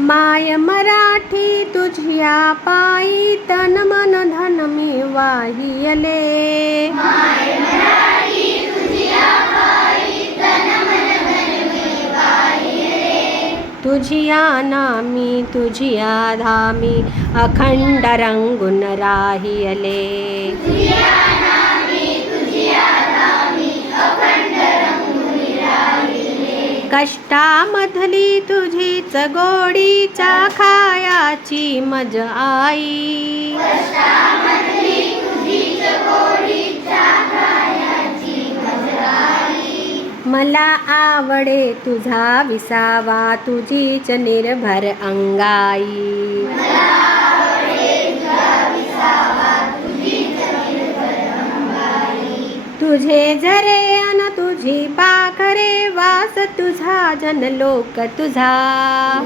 माय मराठी तुझिया पायी तन मन धन मी वाहियले. माय मराठी तुझिया पायी तन मन धन मी वाहियले. तुझिया नामी तुझिया धामी अखंड रंगून राहियले. तुझिया नामी तुझिया धामी अखंड रंगून राहियले. कष्टामधली तुझीच गोडी चाखायाची मज आई. कष्टामधली तुझीच गोडी चाखायाची मज आई. मला आवडे तुझा विसावा तुझीच निर्भर अंगाई. मला आवडे तुझा विसावा तुझीच निर्भर अंगाई. तुझे झरे अन तुझी पाखरे वास तुझा जनलोक तुझा.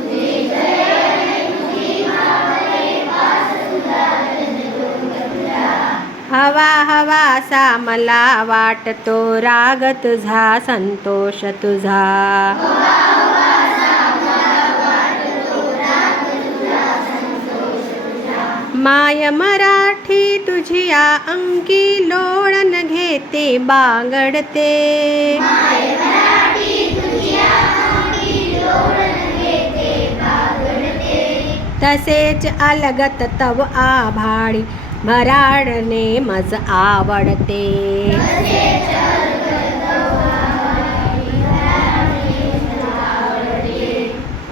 तुझे झरे अन तुझी पाखरे वास तुझा जनलोक तुझा. हवा हवासा मला वाटतो राग तुझा संतोष तुझा. हवा हवासा मला वाटतो राग तुझा संतोष तुझा. माय मराठी तुझिया अंकी लोळण घेते बागडते. माय मराठी तुझिया अंगी लोळण घेते बागडते. तसेच अलगत तव आभाळी भराडणे मज आवडते. तसेच अलगत आभाळी भराडणे मज आवडते.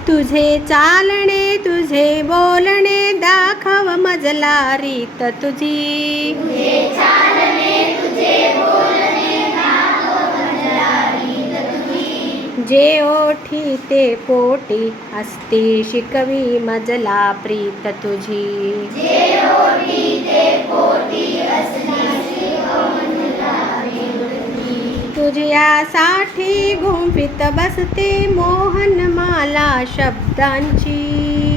तुझे चालणे तुझे बोलणे दाखव मजला रीत तुझी. तुझे चालणे तुझे बोलणे दाखव मजला रीत तुझी. जे ओठी ते पोटी असती शिकवी मजला प्रीत तुझी. जे ओठी ते पोटी असली शिकव मजला प्रीत तुझी. तुझ्यासाठी गुंफित बसते मोहनमाला शब्दांची.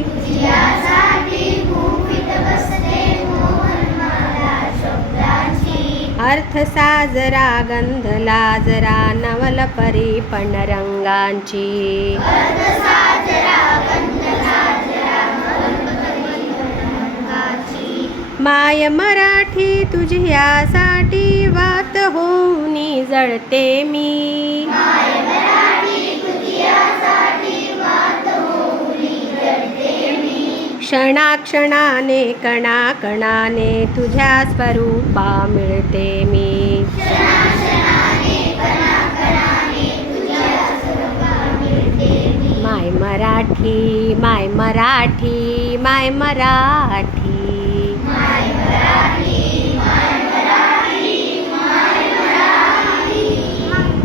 तुझ्यासाठी गुंफित बसते मोहनमाला शब्दांची. अर्थ साजरा गंध लाजरा नवल परी पण रंगांची. अर्थ साजरा गंध लाजरा नवलपरी रंगाची. माय मराठी तुझ्यासाठी वात होऊनी जळते मी. माय मराठी तुझ्यासाठी वात होऊनी जळते मी. क्षणाक्षणाने कणाकणाने तुझ्या स्वरूपा मिळते मी. क्षणाक्षणाने कणाकणाने तुझ्या स्वरूपा मिळते मी. माय मराठी माय मराठी माय मराठी.